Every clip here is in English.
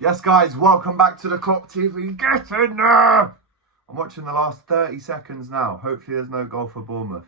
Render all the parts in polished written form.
Yes, guys, welcome back to the Clock TV. Get in there! I'm watching the last 30 seconds now. Hopefully there's no goal for Bournemouth.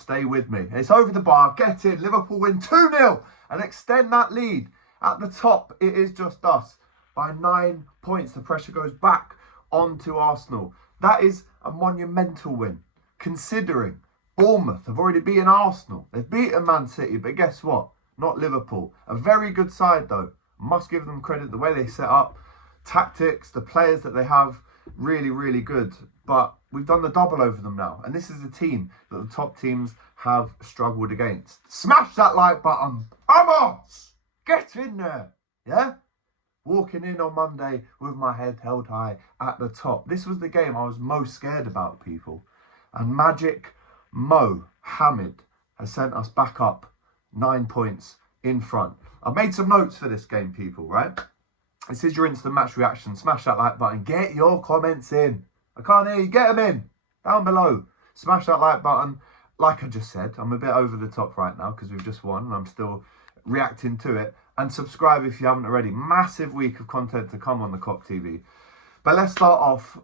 Stay with me. It's over the bar. Get in. Liverpool win 2-0 and extend that lead. At the top, it is just us. By 9 points, the pressure goes back onto Arsenal. That is a monumental win, considering Bournemouth have already beaten Arsenal. They've beaten Man City, but guess what? Not Liverpool. A very good side, though. Must give them credit. The way they set up, tactics, the players that they have, really, really good. But we've done the double over them now. And this is a team that the top teams have struggled against. Smash that like button. Vamos! Get in there. Yeah? Walking in on Monday with my head held high at the top. This was the game I was most scared about, people. And Magic Mohammed has sent us back up 9 points in front. I've made some notes for this game, people, right? This is your instant match reaction. Smash that like button. Get your comments in. I can't hear you. Get them in. Down below. Smash that like button. Like I just said, I'm a bit over the top right now because we've just won and I'm still reacting to it. And subscribe if you haven't already. Massive week of content to come on the Cop TV. But let's start off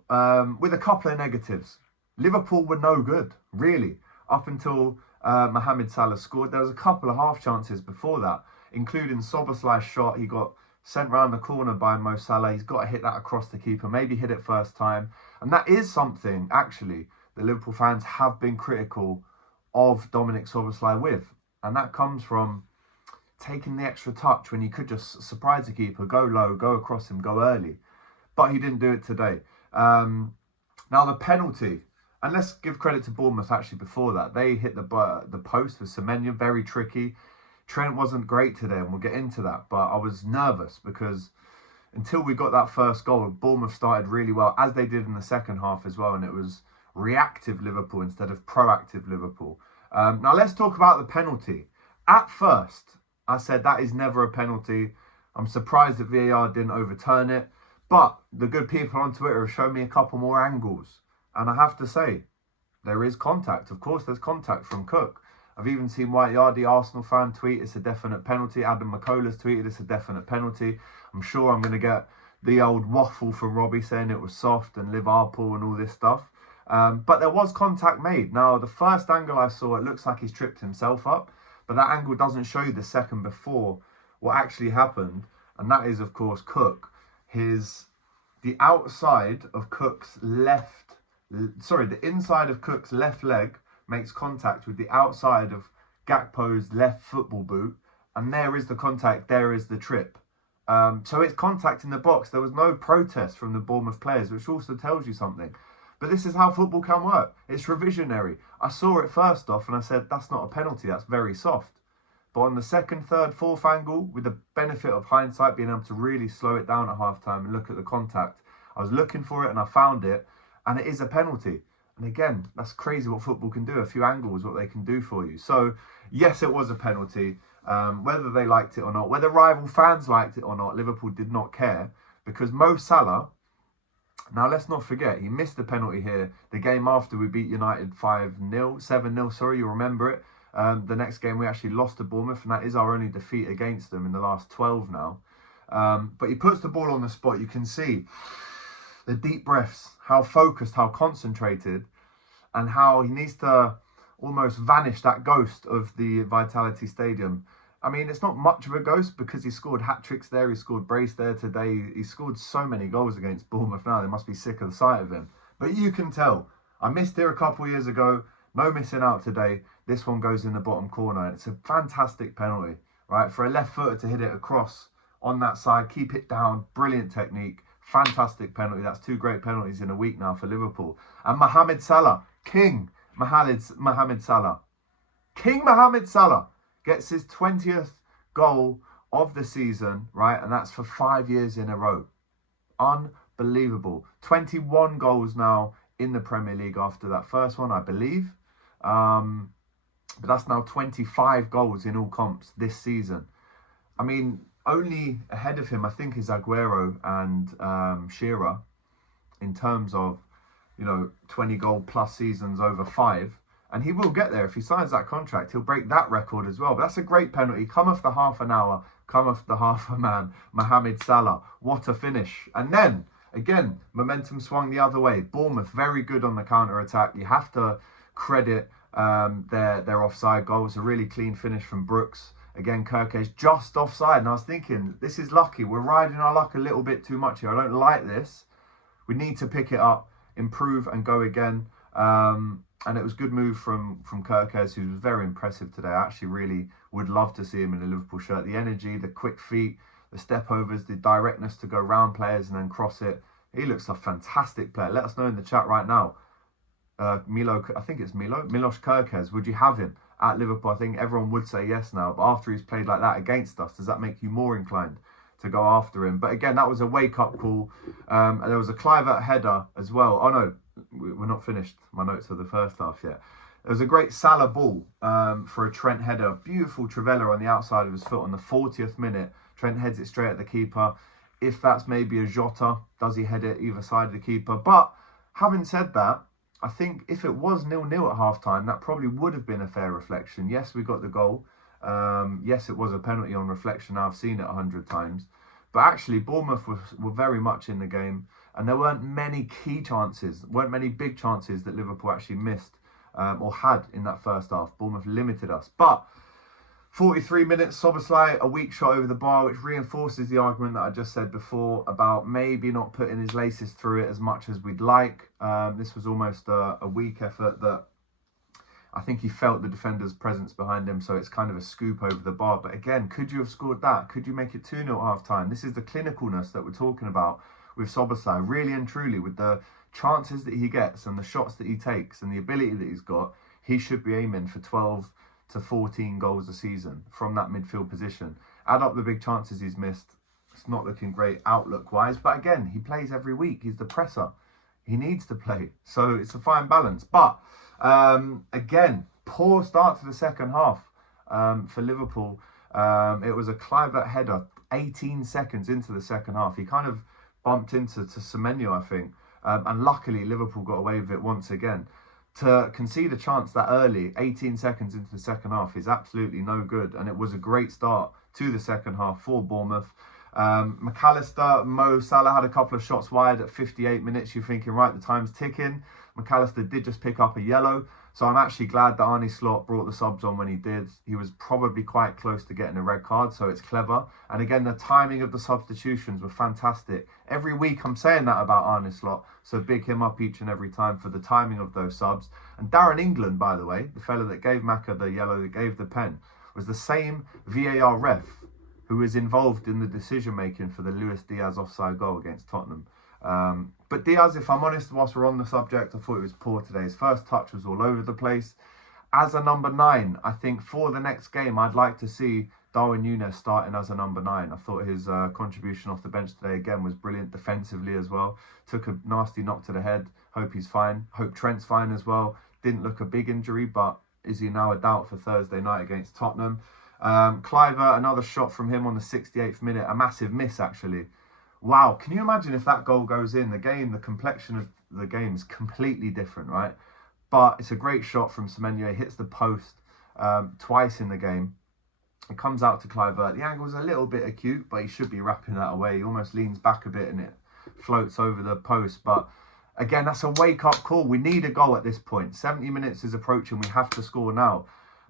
with a couple of negatives. Liverpool were no good, really, up until Mohamed Salah scored. There was a couple of half chances before that, including Soboslai's shot. He got sent round the corner by Mo Salah. He's got to hit that across the keeper, maybe hit it first time. And that is something, actually, the Liverpool fans have been critical of Dominic Soboslai with. And that comes from taking the extra touch when he could just surprise the keeper, go low, go across him, go early. But he didn't do it today. Now, the penalty. And let's give credit to Bournemouth, actually, before that. They hit the post with Semenya, very tricky. Trent wasn't great today, and we'll get into that. But I was nervous because until we got that first goal, Bournemouth started really well, as they did in the second half as well. And it was reactive Liverpool instead of proactive Liverpool. Now, let's talk about the penalty. At first, I said that is never a penalty. I'm surprised that VAR didn't overturn it. But the good people on Twitter have shown me a couple more angles. And I have to say, there is contact. Of course, there's contact from Cook. I've even seen White Yardie, Arsenal fan, tweet it's a definite penalty. Adam McCullough's tweeted it's a definite penalty. I'm sure I'm going to get the old waffle from Robbie saying it was soft and Liverpool and all this stuff. But there was contact made. Now, the first angle I saw, it looks like he's tripped himself up. But that angle doesn't show you the second before what actually happened. And that is, of course, Cook. The outside of Cook's the inside of Cook's left leg makes contact with the outside of Gakpo's left football boot. And there is the contact, there is the trip. So it's contact in the box. There was no protest from the Bournemouth players, which also tells you something. But this is how football can work. It's revisionary. I saw it first off and I said, that's not a penalty, that's very soft. But on the second, third, fourth angle, with the benefit of hindsight, being able to really slow it down at half-time and look at the contact, I was looking for it and I found it. And it is a penalty. And again, that's crazy what football can do. A few angles, what they can do for you. So, yes, it was a penalty. Whether they liked it or not, whether rival fans liked it or not, Liverpool did not care. Because Mo Salah, now let's not forget, he missed the penalty here. The game after we beat United 5-0, 7-0, sorry, you'll remember it. The next game we actually lost to Bournemouth, and that is our only defeat against them in the last 12 now. But he puts the ball on the spot. You can see the deep breaths, how focused, how concentrated, and how he needs to almost vanish that ghost of the Vitality Stadium. I mean, it's not much of a ghost because he scored hat-tricks there, he scored brace there today, he scored so many goals against Bournemouth now, they must be sick of the sight of him. But you can tell, I missed here a couple of years ago, no missing out today, this one goes in the bottom corner, and it's a fantastic penalty, right? For a left footer to hit it across on that side, keep it down, brilliant technique. Fantastic penalty. That's 2 great penalties in a week now for Liverpool. And Mohamed Salah, King Mohamed Salah. King Mohamed Salah gets his 20th goal of the season, right? And that's for 5 years in a row. Unbelievable. 21 goals now in the Premier League after that first one, I believe. But that's now 25 goals in all comps this season. I mean, only ahead of him, I think, is Aguero and Shearer in terms of, 20 goal plus seasons over 5. And he will get there. If he signs that contract, he'll break that record as well. But that's a great penalty. Come off the half an hour. come off the half a man, Mohamed Salah. What a finish. And then, again, momentum swung the other way. Bournemouth, very good on the counter-attack. You have to credit their offside goal. It's a really clean finish from Brooks. Again, Kirke's just offside. And I was thinking, this is lucky. We're riding our luck a little bit too much here. I don't like this. We need to pick it up, improve and go again. And it was a good move from Kirkes, who was very impressive today. I actually really would love to see him in a Liverpool shirt. The energy, the quick feet, the step overs, the directness to go round players and then cross it. He looks a fantastic player. Let us know in the chat right now. Miloš Kirkes, would you have him at Liverpool? I think everyone would say yes now. But after he's played like that against us, does that make you more inclined to go after him? But again, that was a wake-up call. There was a Kluivert header as well. Oh no, we're not finished my notes of the first half yet. There was a great Salah ball for a Trent header. Beautiful Trivela on the outside of his foot on the 40th minute. Trent heads it straight at the keeper. If that's maybe a Jota, does he head it either side of the keeper? But having said that, I think if it was 0-0 at half-time, that probably would have been a fair reflection. Yes, we got the goal. Yes, it was a penalty on reflection. I've seen it 100 times. But actually, Bournemouth were very much in the game. And there weren't many key chances, weren't many big chances that Liverpool actually missed or had in that first half. Bournemouth limited us. But 43 minutes, Szoboszlai, a weak shot over the bar, which reinforces the argument that I just said before about maybe not putting his laces through it as much as we'd like. This was almost a weak effort that I think he felt the defender's presence behind him, so it's kind of a scoop over the bar. But again, could you have scored that? Could you make it 2-0 at half-time? This is the clinicalness that we're talking about with Szoboszlai, really and truly, with the chances that he gets and the shots that he takes and the ability that he's got. He should be aiming for 12 to 14 goals a season from that midfield position. Add up the big chances he's missed. It's not looking great outlook-wise, but again, he plays every week. He's the presser. He needs to play, so it's a fine balance. But again, poor start to the second half for Liverpool. It was a Kluivert header 18 seconds into the second half. He kind of bumped into Semenyo, I think. And luckily, Liverpool got away with it once again. To concede a chance that early, 18 seconds into the second half, is absolutely no good. And it was a great start to the second half for Bournemouth. McAllister, Mo Salah had a couple of shots wide at 58 minutes. You're thinking, right, the time's ticking. McAllister did just pick up a yellow. So I'm actually glad that Arne Slot brought the subs on when he did. He was probably quite close to getting a red card, so it's clever. And again, the timing of the substitutions were fantastic. Every week I'm saying that about Arne Slot, so big him up each and every time for the timing of those subs. And Darren England, by the way, the fella that gave Maka the yellow, that gave the pen, was the same VAR ref who was involved in the decision-making for the Luis Diaz offside goal against Tottenham. But Diaz, if I'm honest, whilst we're on the subject, I thought it was poor today. His first touch was all over the place. As a number 9, I think for the next game, I'd like to see Darwin Núñez starting as a number 9. I thought his contribution off the bench today, again, was brilliant defensively as well. Took a nasty knock to the head. Hope he's fine. Hope Trent's fine as well. Didn't look a big injury, but is he now a doubt for Thursday night against Tottenham? Kluivert, another shot from him on the 68th minute. A massive miss, actually. Wow, can you imagine if that goal goes in? The complexion of the game is completely different, right? But it's a great shot from Semenyo. He hits the post twice in the game. It comes out to Kluivert. The angle's a little bit acute, but he should be wrapping that away. He almost leans back a bit and it floats over the post. But again, that's a wake-up call. We need a goal at this point. 70 minutes is approaching. We have to score now.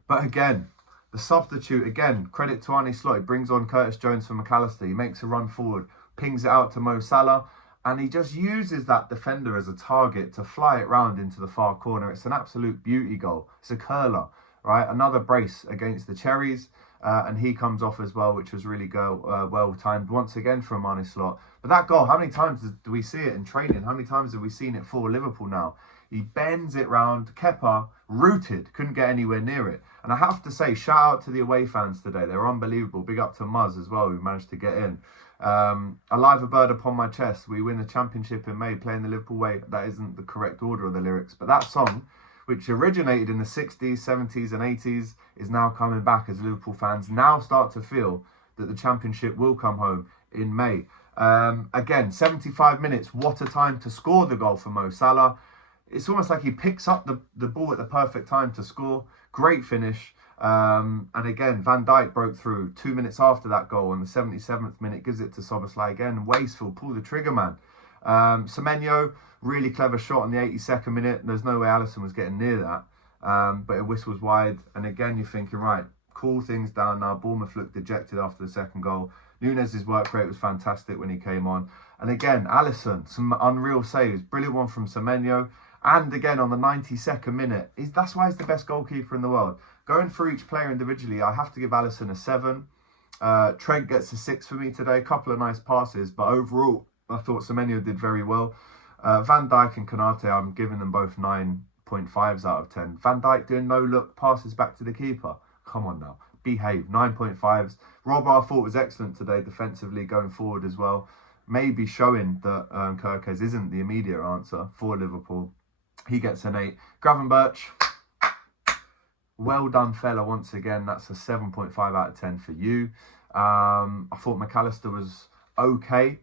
But again, the substitute, again, credit to Arne Slot. He brings on Curtis Jones for McAllister. He makes a run forward, pings it out to Mo Salah, and he just uses that defender as a target to fly it round into the far corner. It's an absolute beauty goal. It's a curler, right? Another brace against the Cherries, and he comes off as well, which was really well timed once again from Arne Slot. But that goal, how many times do we see it in training? How many times have we seen it for Liverpool now? He bends it round. Kepa, rooted, couldn't get anywhere near it. And I have to say, shout out to the away fans today. They were unbelievable. Big up to Muzz as well, who managed to get in. Alive a bird upon my chest. We win the championship in May, playing the Liverpool way. That isn't the correct order of the lyrics. But that song, which originated in the 60s, 70s and 80s, is now coming back as Liverpool fans now start to feel that the championship will come home in May. Again, 75 minutes. What a time to score the goal for Mo Salah. It's almost like he picks up the ball at the perfect time to score. Great finish. And again, Van Dijk broke through 2 minutes after that goal on the 77th minute, gives it to Szoboszlai again. Wasteful, pull the trigger, man. Semenyo, really clever shot on the 82nd minute. There's no way Alisson was getting near that. But it whistles wide. And again, you're thinking, right, cool things down now. Bournemouth looked dejected after the second goal. Nunez's work rate was fantastic when he came on. And again, Alisson, some unreal saves. Brilliant one from Semenyo. And again, on the 92nd minute, that's why he's the best goalkeeper in the world. Going through each player individually, I have to give Alisson a 7. Trent gets a 6 for me today. A couple of nice passes. But overall, I thought Semenyo did very well. Van Dijk and Konate, I'm giving them both 9.5s out of 10. Van Dijk doing no-look passes back to the keeper. Come on now. Behave. 9.5s. Robbo, I thought, was excellent today defensively going forward as well. Maybe showing that Kirkes isn't the immediate answer for Liverpool. He gets an 8. Gravenberch, well done, fella, once again. That's a 7.5 out of 10 for you. I thought McAllister was okay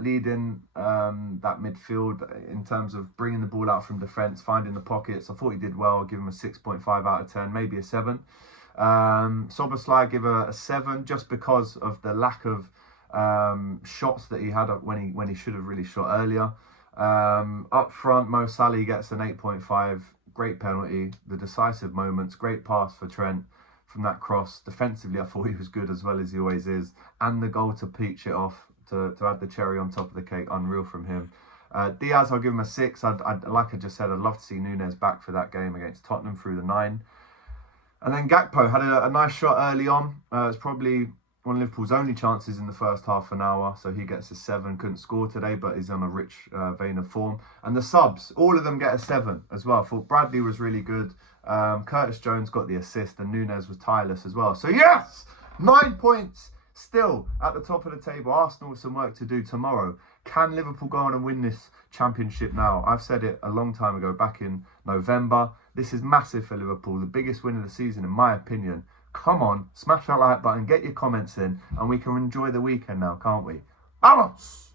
leading that midfield in terms of bringing the ball out from defence, finding the pockets. I thought he did well. I'll give him a 6.5 out of 10, maybe a 7. Szoboszlai, give a 7 just because of the lack of shots that he had when he should have really shot earlier. Up front, Mo Salah gets an 8.5. Great penalty, the decisive moments, great pass for Trent from that cross. Defensively, I thought he was good as well as he always is. And the goal to peach it off, to add the cherry on top of the cake, unreal from him. Diaz, I'll give him a 6. Like I just said, I'd love to see Nunez back for that game against Tottenham through the 9. And then Gakpo had a nice shot early on. It's probably one of Liverpool's only chances in the first half an hour, so he gets a 7. Couldn't score today, but he's on a rich vein of form. And the subs, all of them get a 7 as well. I thought Bradley was really good. Curtis Jones got the assist, and Nunez was tireless as well. So yes, 9 points still at the top of the table. Arsenal with some work to do tomorrow. Can Liverpool go on and win this championship now? I've said it a long time ago, back in November. This is massive for Liverpool, the biggest win of the season, in my opinion. Come on, smash that like button, get your comments in, and we can enjoy the weekend now, can't we? Vamos!